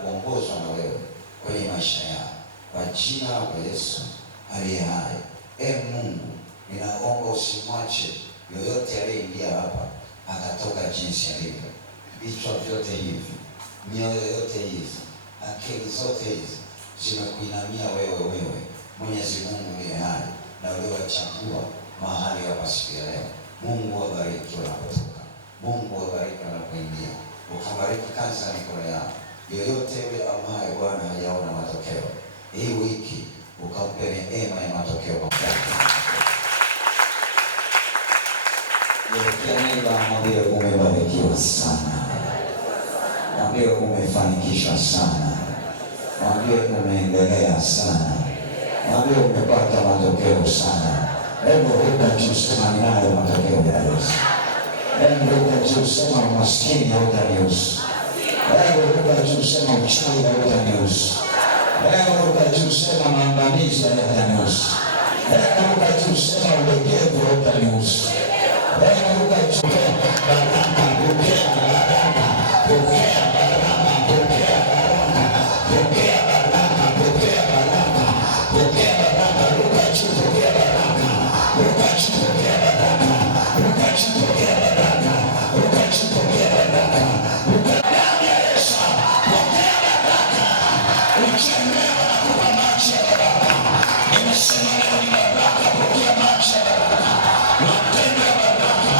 kuongozwa na wewe kwenye maisha yao kwa jina la Yesu aliye hai. Mungu, ninaomba usimwache yoyote aliyeingia hapa akatoka jinsi alivyo. Vichwa vyote hivi, mioyo yote hizi, akili zote hizi zimekuinamia wewe Mwenyezi Mungu aliye hai na uliowachagua mahali hapa siku ya leo. Mungu wabariki wanapotoka, Mungu wabariki wanapoingia, ukabariki kazi za mikono yao. Yoyote yule ambaye Bwana hajaona matokeo hii wiki, ukampe neema ya matokeo makubwa. Mwambie umebarikiwa sana, mwambie umefanikishwa sana, mwambie umeendelea sana, mwambie umepata matokeo sana. Hebu ruka juu, sema ninayo matokeo ya Yesu. Hebu ruka juu, sema umaskini hautanihusu. Hebu ruka juu, sema uchawi hautanihusu. Hebu ruka juu, sema maangamizi hayatanihusu. Hebu ruka juu, sema ulegevu hautanihusu. Hebu ruka juu, baraka, pokea baraka, pokea baraka, pokea baraka, pokea baraka, pokea baraka, pokea baraka. Ruka juu, pokea baraka, ruka juu, pokea baraka, ruka juu, pokea baraka, ruka juu, pokea baraka, ruka damu ya Yesu, pokea baraka. Ukielewa na kupa maji ya baraka, nimesema leo ni baraka, pokea maji ya baraka, matendo ya baraka.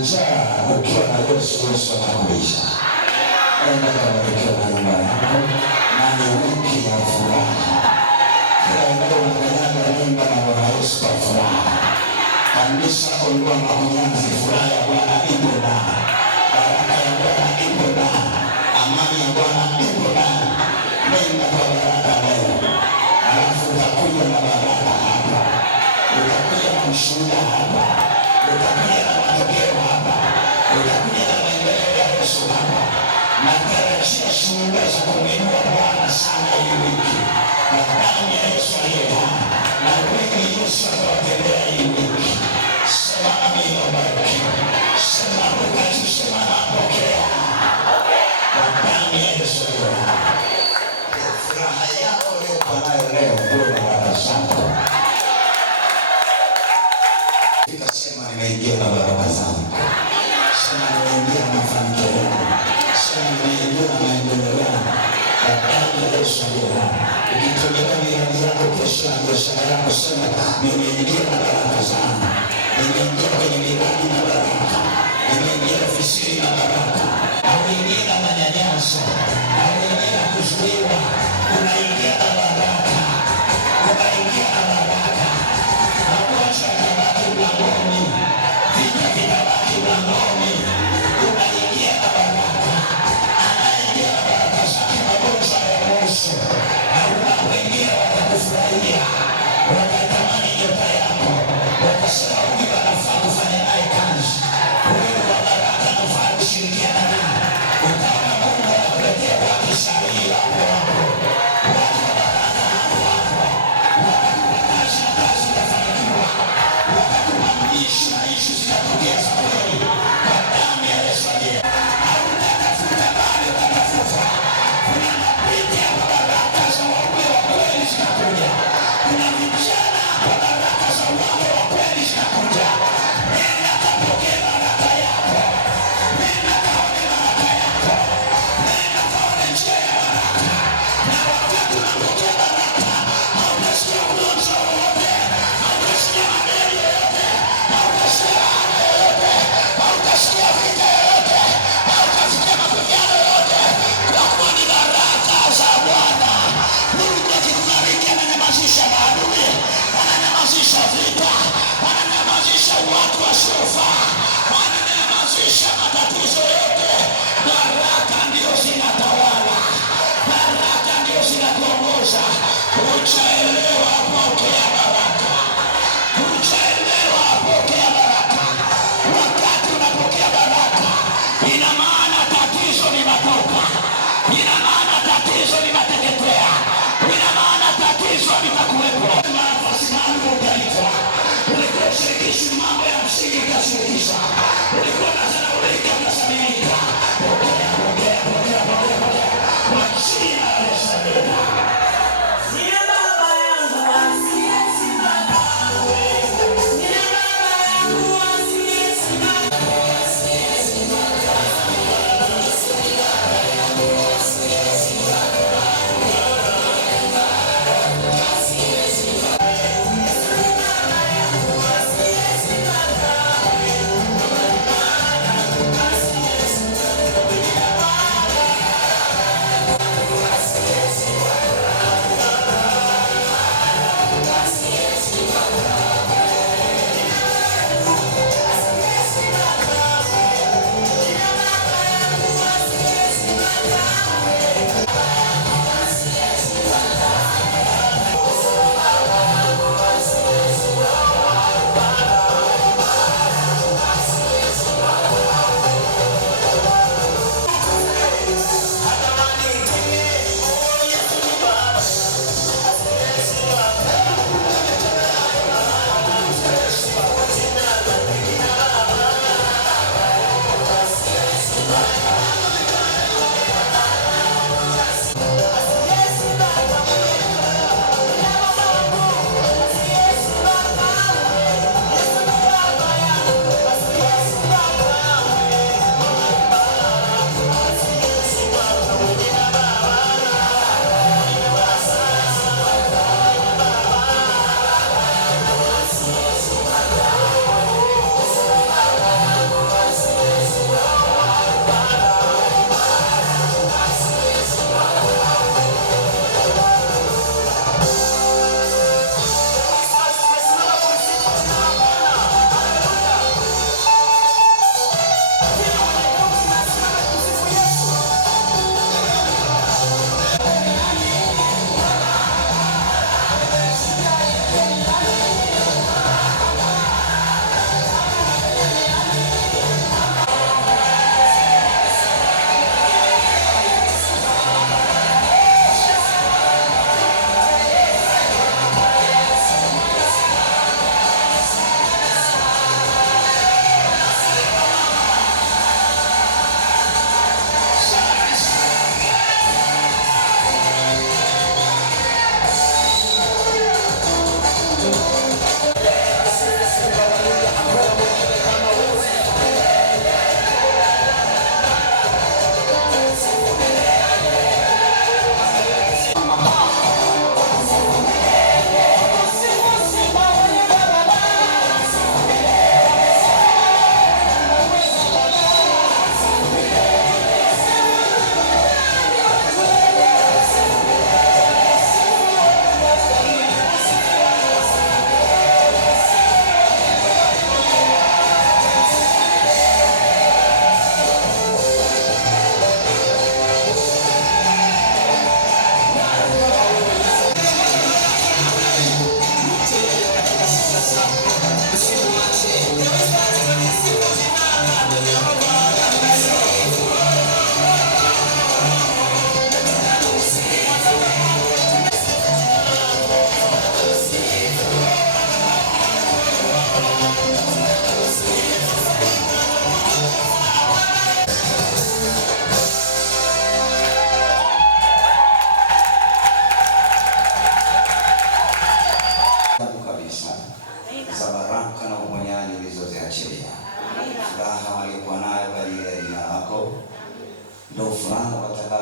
njaa ukiwa na Yesu, Yesu atakulisha. Enda kabarikiwa na nyumba yako, na ni wiki ya furaha. Kila eneo unakanyaga nyumba na Bwana Yesu kwa furaha. Kanisa ondoa makunyanzi, furaha ya Bwana ipo ndani. Baraka ya Bwana ipo ndani. Amani ya Bwana ipo ndani. Nenda kwa baraka leo. Alafu utakuja na baraka hapa. Utakuja na mshuhuda hapa. Utakuja na matokeo hapa. Utakuja na maendeleo ya Yesu hapa. Natarajia shuhuda za kumwinua Bwana sana hii wiki. Na damu ya Yesu aliye hai. Na wengi Yesu atawatendea hii wiki. Sema amina, barikiwa. Sema wakati, sema napokea. Kwa damu ya Yesu aliye hai. Furaha yako leo panayo leo ndio baraka zako. Sema nimeingia na baraka zangu. Sema nimeingia na mafanikio yangu. Sema nimeingia na maendeleo yangu. Kwa damu ya Yesu aliye hai. Ukitolea miradi yako kesho na biashara yako, sema nimeingia na baraka zangu. Nimeingia kwenye miradi na baraka. Nimeingia ofisini na baraka. Hauingia na manyanyaso. Hauingia na kuzuiwa. Unaingia na baraka. Unaingia na baraka. Magonjwa yanabaki mlangoni. Vita vinabaki mlangoni. Unaingia na baraka. Anaingia na baraka zake, magonjwa hayamuhusu. Hauna wengine watakufurahia. Watatamani nyota yako. Watasema huyu anafaa kufanya naye kazi. Huyu wa baraka anafaa kushirikiana naye. Utaona Mungu anakuletea watu sahihi hapo hapo. Watu wa baraka hapo hapo. Watakupa kazi na kazi itafanikiwa. Watakupa ishu na ishu zitatokea za kweli. Kwa damu ya Yesu aliye hai. Hautatafuta bali utatafuta. Kuna mapiti hapa, baraka za waume wa kweli zinakuja. Kuna vijana hapa, baraka za waume wa kweli zinakuja. Nenda kapokea baraka yako. Nenda kaone baraka yako. Nenda kaone njia ya baraka. Na wakati unapokea baraka, hautasikia ugonjwa wowote. Hautasikia madeni yoyote. Hautasikia hana yoyote. Hautasikia vita yoyote. Hautasikia mapigano yoyote. Kwa kuwa ni baraka za Bwana. Mungu akikubariki ananyamazisha maadui. Ananyamazisha vita. Ananyamazisha watu wasiofaa. Ananyamazisha matatizo yote. Baraka ndio zinatawala. Baraka ndio zinatuongoza. Uchaelewa, pokea baraka. Uchaelewa, pokea baraka. Wakati unapokea baraka, ina maana tatizo linatoka. Ina maana tatizo linateketea. Ina maana tatizo litakuwepo. Nafasi maalum utaitwa. Ulikuwa ushirikishi mambo ya msingi ukashirikisha. Ulikuwa unazaraulika ukasalimika. Pokea, pokea, pokea, pokea, pokea. Kwa jina la Yesu aliye hai. Ndiye baba yangu asiyesimama. Ndiye baba yangu asiyesimama.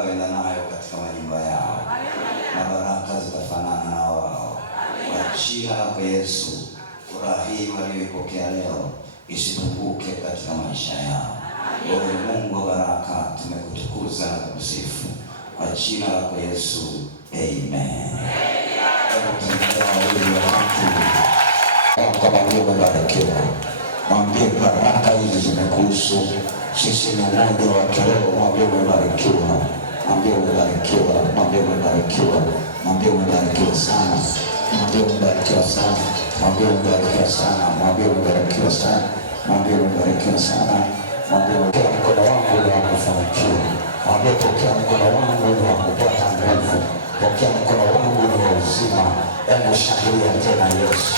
watakayoenda nayo katika majumba yao, na baraka zitafanana na wao. Kwa jina lako Yesu, furaha hii walioipokea leo isipunguke katika maisha yao. Wewe Mungu wa baraka, tumekutukuza na kukusifu kwa jina lako Yesu, amen. Mwambie umebarikiwa, mwambie baraka hizi zimekuhusu. Sisi ni umoja wa kiroho. Mwambie umebarikiwa, mwambie umebarikiwa, mwambie umebarikiwa, mwambie umebarikiwa sana, mwambie umebarikiwa sana, mwambie umebarikiwa sana, mwambie umebarikiwa sana, mwambie umebarikiwa sana, mwambie pokea mkono wangu wa kufanikiwa, mwambie pokea mkono wangu wa kupata nguvu, pokea mkono wangu wa uzima. Hebu shangilia tena Yesu.